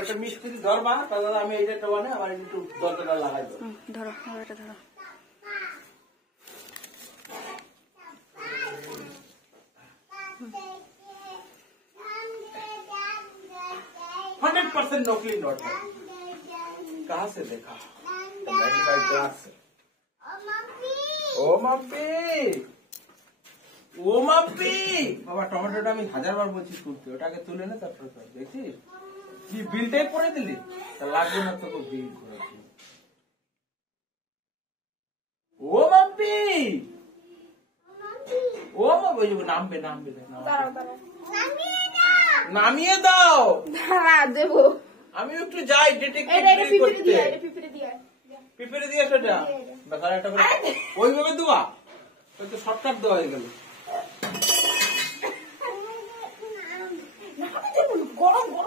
একটা মিস্ত্রি ধরবা তাহলে আমি এইটা একটা বানে আমার একটু দরকারটা লাগাই দেবো। ধরো এটা ধরো। 100% नकली नोट है। कहाँ से देखा? 95 क्लास से। ओ मम्मी बाबा टमाटोটা আমি 1000 বার বলছি তুলতে, ওটাকে তুলে না তারপর দেখছিস কি বিলটাই করে দিলি, তা লাগবে না তোকে বিল করে দিই। ও মম্মি নামবে নামিয়ে দাও। দেবো আমি একটু যাই ডিটেকটিভ করতে। পিঁপড়ে দিয়ে সেটা দেখা একটা করে ওইভাবে দেওয়া, ওই তো শর্টকাট দেওয়া হয়ে গেল। গরম